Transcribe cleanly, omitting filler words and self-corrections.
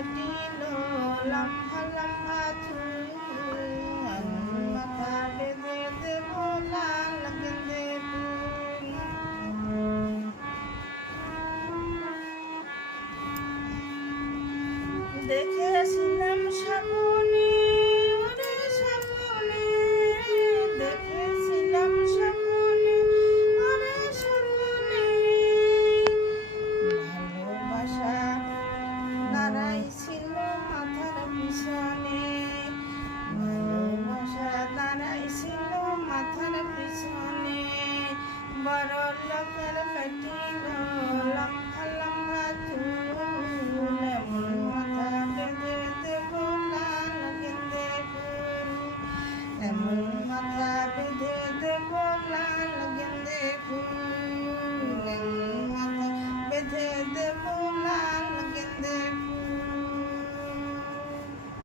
ফাটিল লম্বা লম্বা চুল মাথা বেঁধে দেব লাল গেঁদে ফুল। দেখেছিলাম স্বপ্নে ওরে স্বপ্নে, দেখেছিলাম স্বপ্নে ওরে স্বপ্নে, ভালোবাসা দাঁড়াইছিল মাথার পিছনে, ভালোবাসা দাঁড়াইছিল মাথার পিছনে, বড় লোকের ফাটিল লম্বা লম্বা চুল এমন মাথা বেঁধে দেব লাল গেঁদে ফুল, এমন মাথা বেঁধে দেব লাল গেঁদে ফুল।